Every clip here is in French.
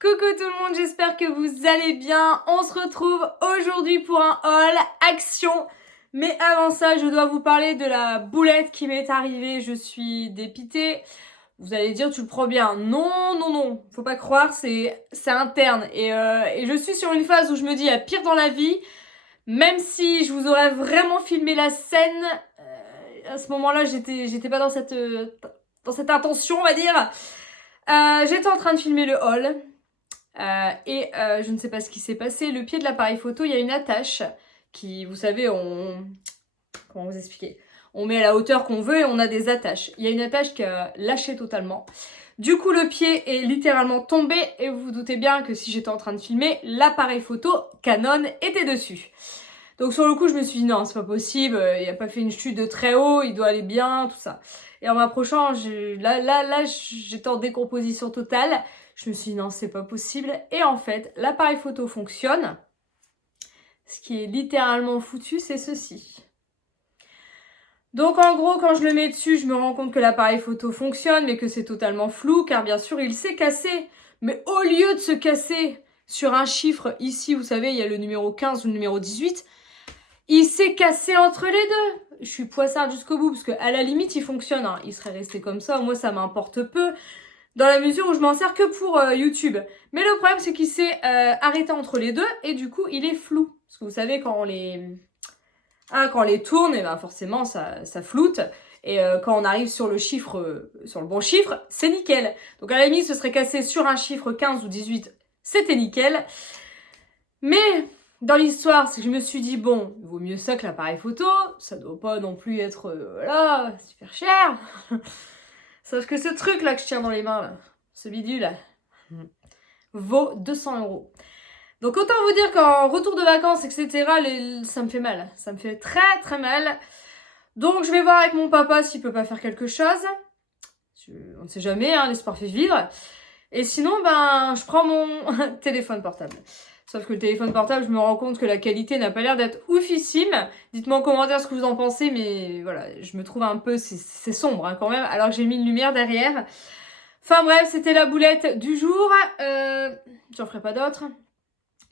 Coucou tout le monde, j'espère que vous allez bien. On se retrouve aujourd'hui pour un haul action. Mais avant ça, je dois vous parler de la boulette qui m'est arrivée. Je suis dépitée. Vous allez dire, tu le prends bien. Non, non, non. Faut pas croire, c'est interne. Et je suis sur une phase où je me dis, il y a pire dans la vie. Même si je vous aurais vraiment filmé la scène, à ce moment-là, j'étais pas dans cette intention, on va dire. J'étais en train de filmer le haul. Je ne sais pas ce qui s'est passé. Le pied de l'appareil photo, il y a une attache qui, vous savez, comment vous expliquer? On met à la hauteur qu'on veut et on a des attaches. Il y a une attache qui a lâché totalement. Du coup, le pied est littéralement tombé et vous vous doutez bien que si j'étais en train de filmer, l'appareil photo Canon était dessus. Donc sur le coup, je me suis dit non, c'est pas possible, il a pas fait une chute de très haut, il doit aller bien, tout ça. Et en m'approchant, là, j'étais en décomposition totale. Je me suis dit non, c'est pas possible. Et en fait, l'appareil photo fonctionne. Ce qui est littéralement foutu, c'est ceci. Donc en gros, quand je le mets dessus, je me rends compte que l'appareil photo fonctionne, mais que c'est totalement flou, car bien sûr, il s'est cassé. Mais au lieu de se casser sur un chiffre, ici, vous savez, il y a le numéro 15 ou le numéro 18, il s'est cassé entre les deux. Je suis poissarde jusqu'au bout, parce qu'à la limite, il fonctionne. Hein. Il serait resté comme ça, moi, ça m'importe peu. Dans la mesure où je m'en sers que pour YouTube. Mais le problème, c'est qu'il s'est arrêté entre les deux et du coup, il est flou. Parce que vous savez, quand on les tourne, et ben forcément, ça floute. Et quand on arrive sur le chiffre, sur le bon chiffre, c'est nickel. Donc à la limite, ce serait cassé sur un chiffre 15 ou 18, c'était nickel. Mais dans l'histoire, c'est que je me suis dit, bon, il vaut mieux ça que l'appareil photo. Ça doit pas non plus être, voilà, super cher. Sauf que ce truc là que je tiens dans les mains, là, ce bidule là, vaut 200 €. Donc autant vous dire qu'en retour de vacances, etc., ça me fait mal. Ça me fait très très mal. Donc je vais voir avec mon papa s'il peut pas faire quelque chose. On ne sait jamais, hein, l'espoir fait vivre. Et sinon, ben, je prends mon téléphone portable. Sauf que le téléphone portable, je me rends compte que la qualité n'a pas l'air d'être oufissime. Dites-moi en commentaire ce que vous en pensez, mais voilà, je me trouve un peu, c'est sombre hein, quand même, alors que j'ai mis une lumière derrière. Enfin bref, c'était la boulette du jour. J'en ferai pas d'autres.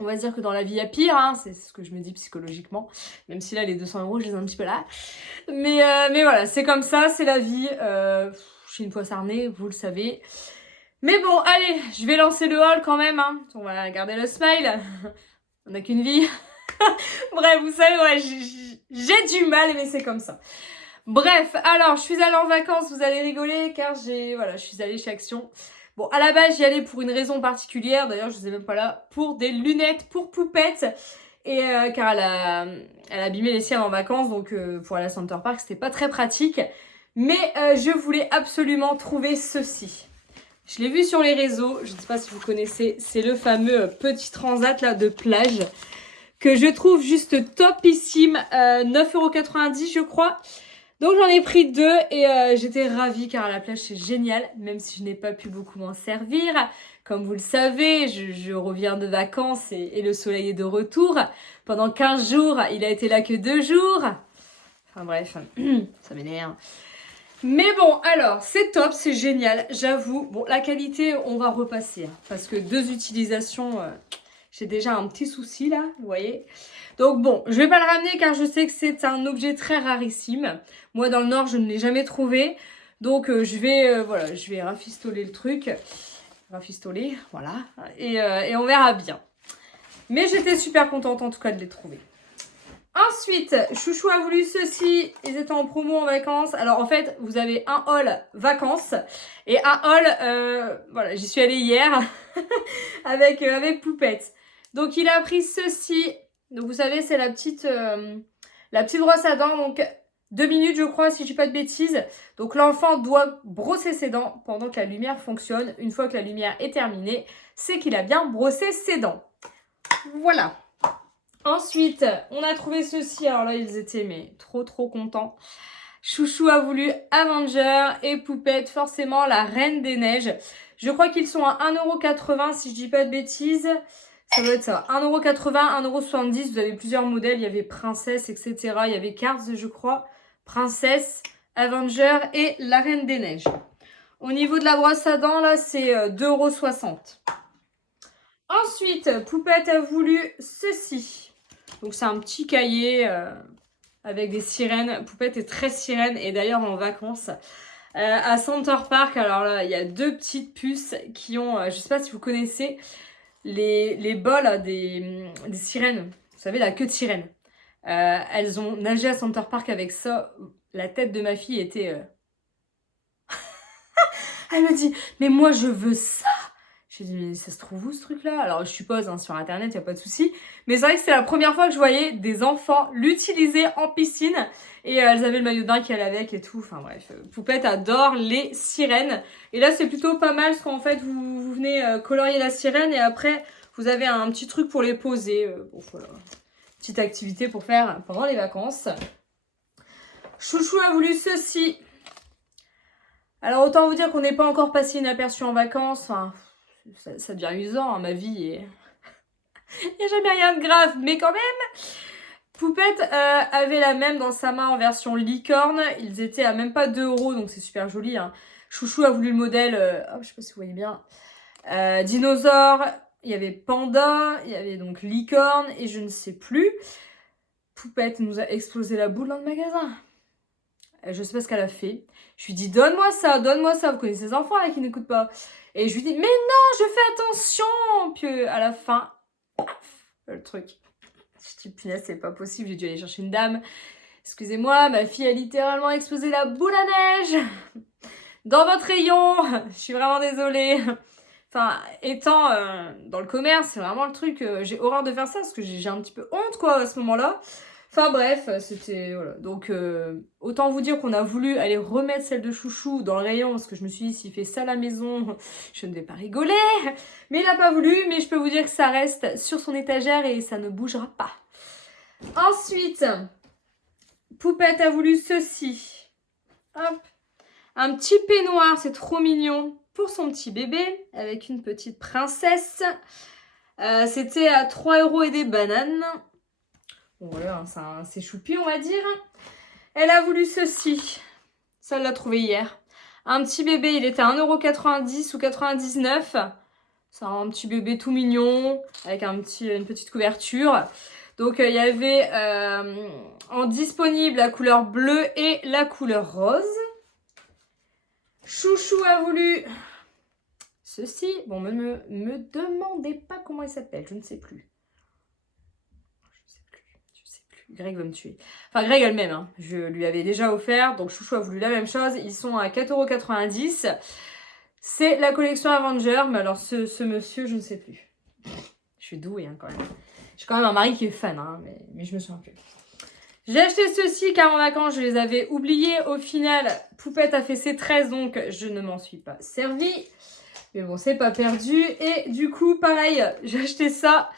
On va se dire que dans la vie, il y a pire, hein, c'est ce que je me dis psychologiquement. Même si là, les 200 €, je les ai un petit peu là. Mais voilà, c'est comme ça, c'est la vie. Je suis une poissarnée, vous le savez. Mais bon, allez, je vais lancer le haul quand même. Hein. On va garder le smile. On n'a qu'une vie. Bref, vous savez, ouais, j'ai du mal, mais c'est comme ça. Bref, alors, je suis allée en vacances, vous allez rigoler, car je suis allée chez Action. Bon, à la base, j'y allais pour une raison particulière. D'ailleurs, je ne sais même pas là. Pour des lunettes pour Poupette. Et car elle a abîmé les siennes en vacances, donc pour aller à Center Park, c'était pas très pratique. Mais je voulais absolument trouver ceci. Je l'ai vu sur les réseaux, je ne sais pas si vous connaissez, c'est le fameux petit transat là de plage que je trouve juste topissime, 9,90 € je crois. Donc j'en ai pris deux et j'étais ravie car à la plage c'est génial, même si je n'ai pas pu beaucoup m'en servir. Comme vous le savez, je reviens de vacances et le soleil est de retour. Pendant 15 jours, il a été là que 2 jours. Enfin bref, ça m'énerve. Mais bon, alors, c'est top, c'est génial, j'avoue. Bon, la qualité, on va repasser. Hein, parce que 2 utilisations, j'ai déjà un petit souci là, vous voyez. Donc bon, je vais pas le ramener car je sais que c'est un objet très rarissime. Moi, dans le Nord, je ne l'ai jamais trouvé. Donc je vais rafistoler le truc. Rafistoler, voilà. Et on verra bien. Mais j'étais super contente en tout cas de les trouver. Ensuite, Chouchou a voulu ceci, ils étaient en promo en vacances. Alors en fait, vous avez un haul vacances et un haul, voilà, j'y suis allée hier avec Poupette. Donc il a pris ceci, donc vous savez c'est la petite brosse à dents, donc 2 minutes je crois si je dis pas de bêtises. Donc l'enfant doit brosser ses dents pendant que la lumière fonctionne. Une fois que la lumière est terminée, c'est qu'il a bien brossé ses dents. Voilà. Ensuite, on a trouvé ceci. Alors là, ils étaient mais trop contents. Chouchou a voulu Avenger et Poupette, forcément la Reine des Neiges. Je crois qu'ils sont à 1,80 € si je dis pas de bêtises. Ça doit être ça. 1,80 €, 1,70 €. Vous avez plusieurs modèles. Il y avait Princesse, etc. Il y avait Cards, je crois. Princesse, Avenger et la Reine des Neiges. Au niveau de la brosse à dents, là, c'est 2,60 €. Ensuite, Poupette a voulu ceci. Donc c'est un petit cahier avec des sirènes. Poupette est très sirène et d'ailleurs en vacances à Center Park. Alors là, il y a 2 petites puces qui ont, je sais pas si vous connaissez, les bols des sirènes. Vous savez, la queue de sirène. Elles ont nagé à Center Park avec ça. La tête de ma fille était... Elle me dit, mais moi je veux ça. J'ai dit, mais ça se trouve où ce truc-là? Alors je suppose, hein, sur internet, il n'y a pas de souci. Mais c'est vrai que c'est la première fois que je voyais des enfants l'utiliser en piscine. Et elles avaient le maillot de bain qui allait avec et tout. Enfin bref, Poupette adore les sirènes. Et là, c'est plutôt pas mal parce qu'en fait, vous venez colorier la sirène et après, vous avez un petit truc pour les poser. Bon, voilà. Petite activité pour faire pendant les vacances. Chouchou a voulu ceci. Alors autant vous dire qu'on n'est pas encore passé inaperçu en vacances. Enfin, ça devient usant, hein, ma vie. Et... il n'y a jamais rien de grave, mais quand même. Poupette avait la même dans sa main en version licorne. Ils étaient à même pas 2 €, donc c'est super joli. Hein. Chouchou a voulu le modèle, je sais pas si vous voyez bien, dinosaure. Il y avait panda, il y avait donc licorne et je ne sais plus. Poupette nous a explosé la boule dans le magasin. Je sais pas ce qu'elle a fait. Je lui dis donne-moi ça, donne-moi ça. Vous connaissez ces enfants là qui n'écoutent pas. Et je lui dis mais non, je fais attention. Puis à la fin, paf, le truc. Je dis punaise, c'est pas possible. J'ai dû aller chercher une dame. Excusez-moi, ma fille a littéralement explosé la boule à neige dans votre rayon. Je suis vraiment désolée. Enfin, étant dans le commerce, c'est vraiment le truc. J'ai horreur de faire ça parce que j'ai un petit peu honte quoi à ce moment-là. Enfin bref, c'était... Voilà. Donc, autant vous dire qu'on a voulu aller remettre celle de Chouchou dans le rayon, parce que je me suis dit, s'il fait ça à la maison, je ne vais pas rigoler. Mais il n'a pas voulu, mais je peux vous dire que ça reste sur son étagère et ça ne bougera pas. Ensuite, Poupette a voulu ceci. Hop. Un petit peignoir, c'est trop mignon, pour son petit bébé, avec une petite princesse. C'était à 3 € et des bananes. Bon, voilà, c'est choupi, on va dire. Elle a voulu ceci. Ça, elle l'a trouvé hier. Un petit bébé, il était à 1,90 € ou 99. C'est un petit bébé tout mignon, avec une petite couverture. Donc, il y avait en disponible la couleur bleue et la couleur rose. Chouchou a voulu ceci. Bon, me demandez pas comment il s'appelle, je ne sais plus. Greg va me tuer. Enfin, Greg a le même. Hein. Je lui avais déjà offert. Donc, Chouchou a voulu la même chose. Ils sont à 4,90 €. C'est la collection Avenger. Mais alors, ce monsieur, je ne sais plus. Je suis douée hein, quand même. J'ai quand même un mari qui est fan. Hein, mais je me souviens plus. J'ai acheté ceux-ci car en vacances, je les avais oubliés. Au final, Poupette a fait ses 13. Donc, je ne m'en suis pas servie. Mais bon, c'est pas perdu. Et du coup, pareil, j'ai acheté ça.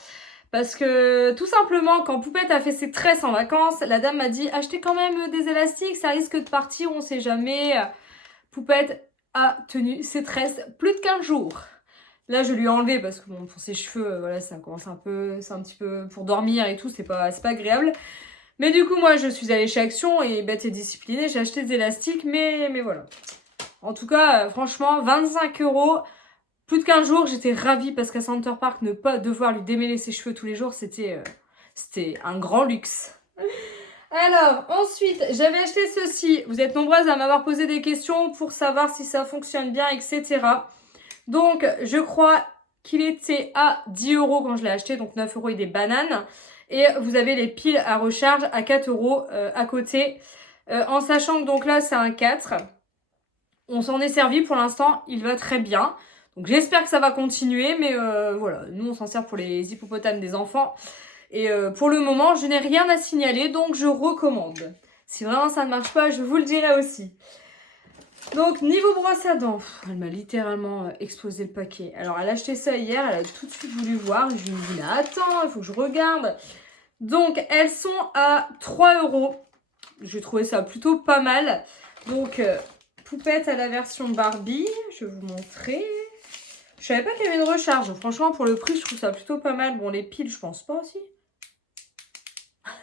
Parce que tout simplement, quand Poupette a fait ses tresses en vacances, la dame m'a dit achetez quand même des élastiques, ça risque de partir, on sait jamais. Poupette a tenu ses tresses plus de 15 jours. Là, je lui ai enlevé parce que bon, pour ses cheveux, voilà, ça commence un peu, c'est un petit peu pour dormir et tout, c'est pas agréable. Mais du coup, moi, je suis allée chez Action et bête et disciplinée, j'ai acheté des élastiques, mais voilà. En tout cas, franchement, 25 €. Plus de 15 jours, j'étais ravie parce qu'à Center Park, ne pas devoir lui démêler ses cheveux tous les jours, c'était un grand luxe. Alors, ensuite, j'avais acheté ceci. Vous êtes nombreuses à m'avoir posé des questions pour savoir si ça fonctionne bien, etc. Donc, je crois qu'il était à 10 € quand je l'ai acheté, donc 9 € et des bananes. Et vous avez les piles à recharge à 4 € à côté. En sachant que donc là, c'est un 4. On s'en est servi pour l'instant, il va très bien. Donc j'espère que ça va continuer, mais voilà, nous on s'en sert pour les hippopotames des enfants. Et pour le moment, je n'ai rien à signaler, donc je recommande. Si vraiment ça ne marche pas, je vous le dirai aussi. Donc niveau brosse à dents, elle m'a littéralement explosé le paquet. Alors elle a acheté ça hier, elle a tout de suite voulu voir. Je lui ai dit mais attends, il faut que je regarde. Donc elles sont à 3 €. J'ai trouvé ça plutôt pas mal. Donc Poupette à la version Barbie, je vais vous montrer. Je savais pas qu'il y avait une recharge. Franchement, pour le prix, je trouve ça plutôt pas mal. Bon, les piles, je pense pas aussi.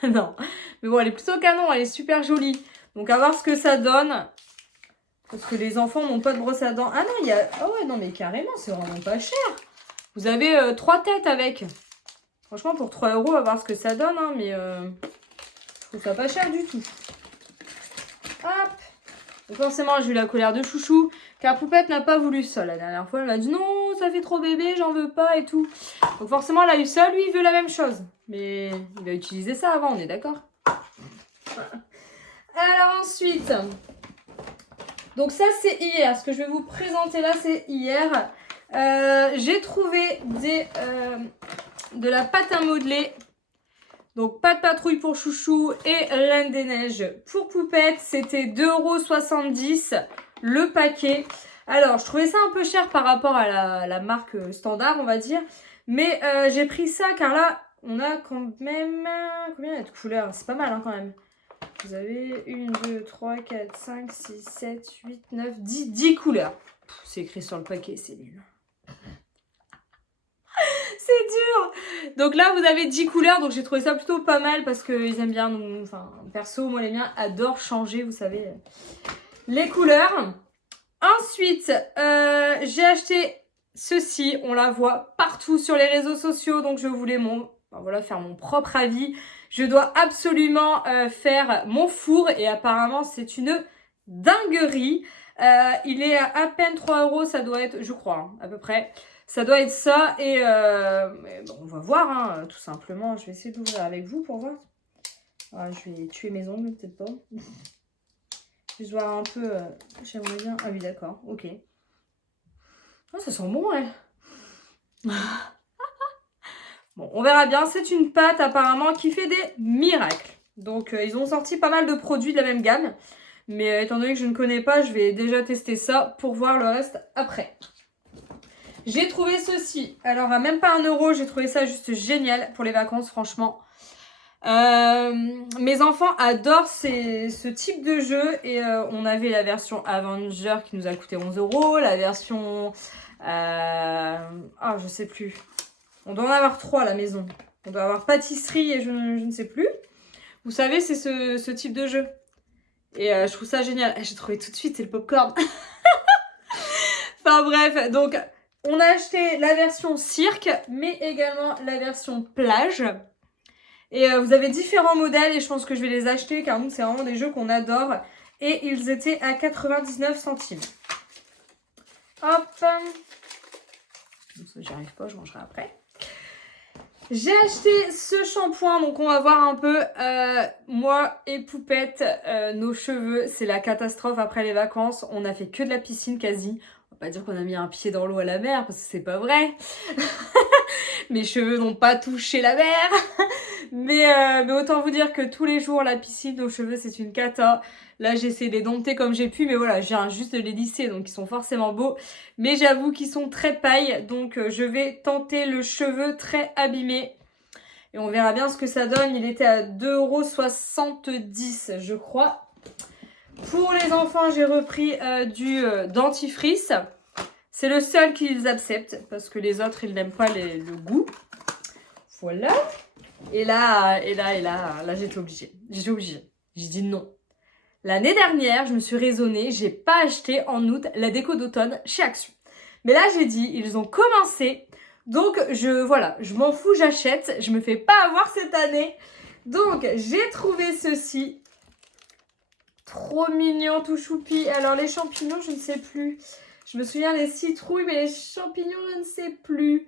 Non. Mais bon, elle est plutôt canon. Elle est super jolie. Donc, à voir ce que ça donne. Parce que les enfants n'ont pas de brosse à dents. Ah non, il y a... Ah ouais, non, mais carrément, c'est vraiment pas cher. Vous avez 3 têtes avec. Franchement, pour 3 €, on va voir ce que ça donne, hein, mais je trouve ça pas cher du tout. Hop. Donc forcément, j'ai eu la colère de Chouchou, car Poupette n'a pas voulu ça. La dernière fois, elle m'a dit non, ça fait trop bébé, j'en veux pas et tout. Donc forcément, elle a eu ça, lui, il veut la même chose. Mais il a utilisé ça avant, on est d'accord? Alors ensuite, donc ça c'est hier, ce que je vais vous présenter là c'est hier. J'ai trouvé de la pâte à modeler. Donc pâte patrouille pour Chouchou et Reine des Neiges pour Poupette. C'était 2,70 € le paquet. Alors je trouvais ça un peu cher par rapport à la marque standard on va dire. Mais j'ai pris ça car là on a quand même... Combien il y a de couleurs? C'est pas mal hein, quand même. Vous avez 1, 2, 3, 4, 5, 6, 7, 8, 9, 10 couleurs. C'est écrit sur le paquet, c'est nul. C'est dur. Donc là, vous avez 10 couleurs. Donc j'ai trouvé ça plutôt pas mal parce qu'ils aiment bien. Donc, enfin, perso, moi les miens adorent changer, vous savez, les couleurs. Ensuite, j'ai acheté ceci. On la voit partout sur les réseaux sociaux. Donc je voulais voilà, faire mon propre avis. Je dois absolument faire mon four et apparemment c'est une dinguerie. Il est à peine 3 €, ça doit être, je crois, hein, à peu près. Ça doit être ça et bon, on va voir, hein, tout simplement. Je vais essayer d'ouvrir avec vous pour voir. Ah, je vais tuer mes ongles, peut-être pas. Je vais voir un peu, j'aimerais bien... Ah oui, d'accord, ok. Oh, ça sent bon, ouais. Bon, on verra bien. C'est une pâte apparemment qui fait des miracles. Donc, ils ont sorti pas mal de produits de la même gamme. Mais étant donné que je ne connais pas, je vais déjà tester ça pour voir le reste après. J'ai trouvé ceci. Alors, à même pas 1 €, j'ai trouvé ça juste génial pour les vacances, franchement. Mes enfants adorent ce type de jeu. Et on avait la version Avenger qui nous a coûté 11 €. La version... je sais plus. On doit en avoir 3 à la maison. On doit avoir pâtisserie et je ne sais plus. Vous savez, c'est ce type de jeu. Et je trouve ça génial. J'ai trouvé tout de suite, c'est le popcorn. Enfin bref, donc on a acheté la version cirque, mais également la version plage. Et vous avez différents modèles et je pense que je vais les acheter car nous, c'est vraiment des jeux qu'on adore. Et ils étaient à 99 centimes. Hop. J'y arrive pas, je mangerai après. J'ai acheté ce shampoing, donc on va voir un peu, moi et Poupette, nos cheveux, c'est la catastrophe après les vacances, on a fait que de la piscine quasi, on va pas dire qu'on a mis un pied dans l'eau à la mer, parce que c'est pas vrai, mes cheveux n'ont pas touché la mer, mais autant vous dire que tous les jours la piscine, nos cheveux c'est une cata. Là, j'essaie de les dompter comme j'ai pu, mais voilà, je viens juste de les lisser, donc ils sont forcément beaux. Mais j'avoue qu'ils sont très paille, donc je vais tenter le cheveu très abîmé. Et on verra bien ce que ça donne. Il était à 2,70 €, je crois. Pour les enfants, j'ai repris du dentifrice. C'est le seul qu'ils acceptent, parce que les autres, ils n'aiment pas le goût. Voilà. Et là, j'étais obligée. J'ai dit non. L'année dernière, je me suis raisonnée, j'ai pas acheté en août la déco d'automne chez Action. Mais là, j'ai dit, ils ont commencé, donc je m'en fous, j'achète, je me fais pas avoir cette année. Donc, j'ai trouvé ceci. Trop mignon, tout choupi. Alors, les champignons, je ne sais plus. Je me souviens des citrouilles, mais les champignons, je ne sais plus.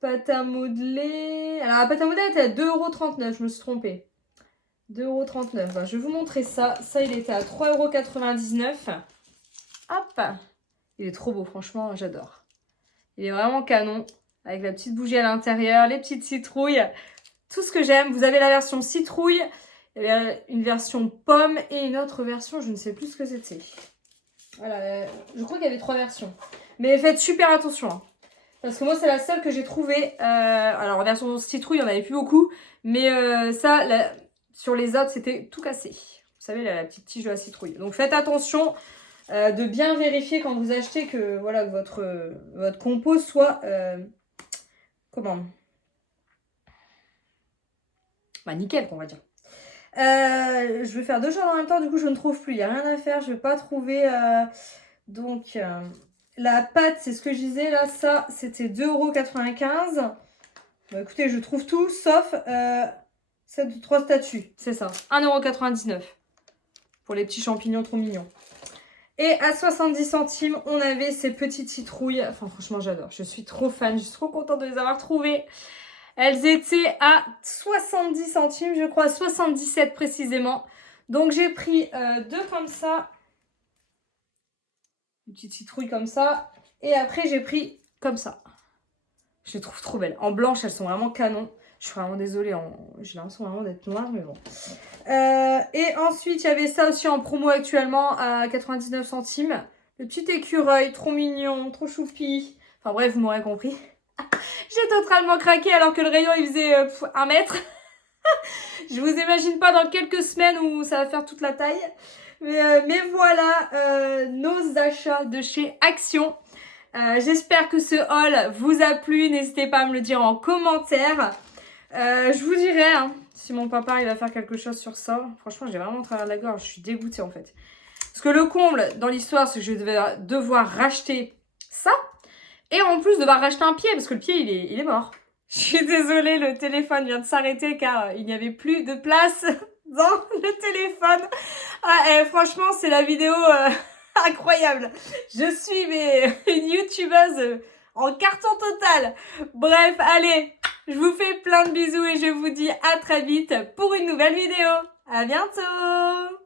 Pâte à modeler. Alors, la pâte à modeler était à 2,39 €, je me suis trompée. 2,39 €. Ben, je vais vous montrer ça. Ça, il était à 3,99 €. Hop. Il est trop beau, franchement, j'adore. Il est vraiment canon. Avec la petite bougie à l'intérieur, les petites citrouilles. Tout ce que j'aime. Vous avez la version citrouille. Il y avait une version pomme et une autre version, je ne sais plus ce que c'était. Voilà, je crois qu'il y avait 3 versions. Mais faites super attention. Hein. Parce que moi, c'est la seule que j'ai trouvée. Alors, en version citrouille, il n'y en avait plus beaucoup. Mais ça... Sur les autres, c'était tout cassé. Vous savez, la petite tige de la citrouille. Donc, faites attention de bien vérifier quand vous achetez que voilà, votre compost soit... nickel, on va dire. Je vais faire 2 choses en même temps. Du coup, je ne trouve plus. Il n'y a rien à faire. Je ne vais pas trouver... la pâte, c'est ce que je disais là, ça c'était 2,95 €. Bah, écoutez, je trouve tout sauf 3 statues, c'est ça, 1,99 € pour les petits champignons trop mignons. Et à 70 centimes, on avait ces petites citrouilles. Enfin, franchement, j'adore. Je suis trop fan. Je suis trop contente de les avoir trouvées. Elles étaient à 70 centimes, je crois, 77 précisément. Donc, j'ai pris deux comme ça. Une petite citrouille comme ça. Et après, j'ai pris comme ça. Je les trouve trop belles. En blanche, elles sont vraiment canon. Je suis vraiment désolée. J'ai l'impression vraiment d'être noire, mais bon. Et ensuite, il y avait ça aussi en promo actuellement à 99 centimes. Le petit écureuil, trop mignon, trop choupi. Enfin bref, vous m'aurez compris. J'ai totalement craqué alors que le rayon, il faisait 1 mètre. Je vous imagine pas dans quelques semaines où ça va faire toute la taille. Mais voilà nos achats de chez Action. J'espère que ce haul vous a plu. N'hésitez pas à me le dire en commentaire. Je vous dirai hein, si mon papa il va faire quelque chose sur ça. Franchement, j'ai vraiment travers la gorge. Je suis dégoûtée en fait. Parce que le comble dans l'histoire, c'est que je vais devoir racheter ça. Et en plus, devoir racheter un pied. Parce que le pied, il est mort. Je suis désolée, le téléphone vient de s'arrêter car il n'y avait plus de place dans le téléphone. Ah, franchement, c'est la vidéo incroyable. Je suis une youtubeuse en carton total. Bref, allez. Je vous fais plein de bisous et je vous dis à très vite pour une nouvelle vidéo. À bientôt!